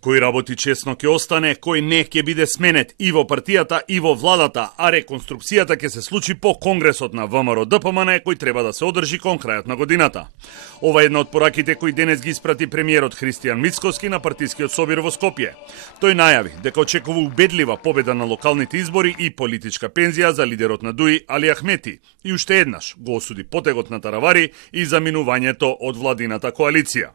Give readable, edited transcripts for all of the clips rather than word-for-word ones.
Кој работи честно ќе остане, кој не ќе биде сменет и во партијата и во владата, а реконструкцијата ќе се случи по Конгресот на ВМРО ДПМН кој треба да се одржи кон крајот на годината. Ова е една од пораките кои денес ги испрати премиерот Христијан Мицкоски на партискиот собир во Скопје. Тој најави дека очекува убедлива победа на локалните избори и политичка пензија за лидерот на ДУИ Али Ахмети и уште еднаш го осуди потегот на Таравари и заминувањето од владината коалиција.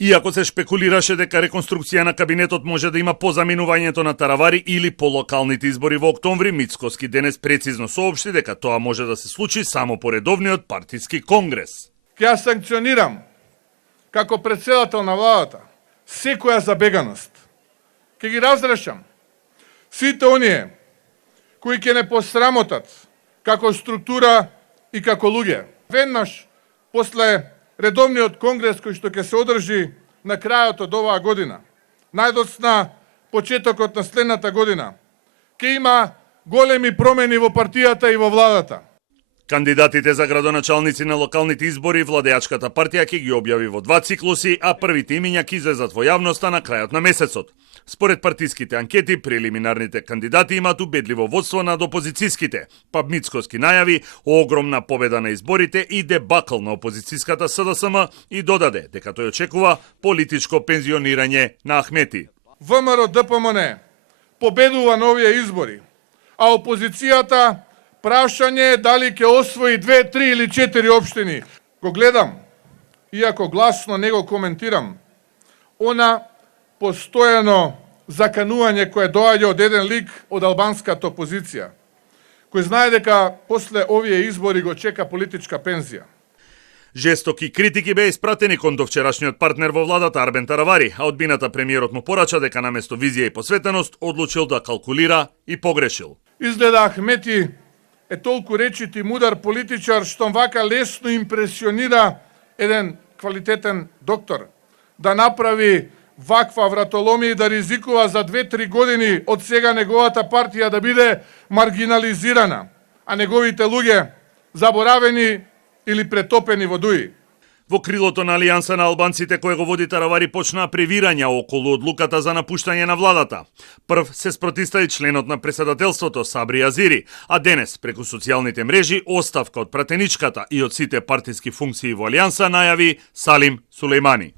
Иако се шпекулираше дека реконструкција на кабинетот може да има по заминувањето на Таравари или по локалните избори во октомври, Мицкоски денес прецизно соопшти дека тоа може да се случи само по редовниот партиски конгрес. Ќе ја санкционирам како председател на владата секоја забеганост. Ќе ги разрешам сите оние кои ќе не посрамотат како структура и како луѓе. Веднаш после редовниот конгрес кој што ќе се одржи на крајот од оваа година, најдоцна почетокот на следната година, ќе има големи промени во партијата и во владата. Кандидатите за градоначалници на локалните избори владеачката партија ќе ги објави во 2 циклуси, а првите имиња ќе излезат во јавноста на крајот на месецот. Според партиските анкети, прелиминарните кандидати имаат убедливо водство над опозицијските, па Мицкоски најави огромна победа на изборите и дебакл на опозицијската СДСМ и додаде дека тој очекува политичко пензионирање на Ахмети. ВМРО ДПМН победува на овие избори, а опозицијата прашање е дали ќе освои 2, 3 или 4 општини. Го гледам, иако гласно не го коментирам, она постојано заканување кое доаѓа од еден лик од албанската опозиција, кој знае дека после овие избори го чека политичка пензија. Жестоки критики беа испратени кон довчерашниот партнер во владата Арбен Таравари, а одбината премиерот му порача дека наместо визија и посветеност одлучил да калкулира и погрешил. Изгледа Ахмети е толку речит и мудар политичар што вака лесно импресионира еден квалитетен доктор да направи ваква вратоломија и да ризикува за 2-3 години од сега неговата партија да биде маргинализирана, а неговите луѓе заборавени или претопени во ДУИ. Во крилото на Алијанса на албанците кој го води Таравари почнаа превирања околу одлуката за напуштање на владата. Прв се спротивстави членот на претседателството Сабри Азири, а денес преку социјалните мрежи оставка од пратеничката и од сите партиски функции во Алијанса најави Салим Сулејмани.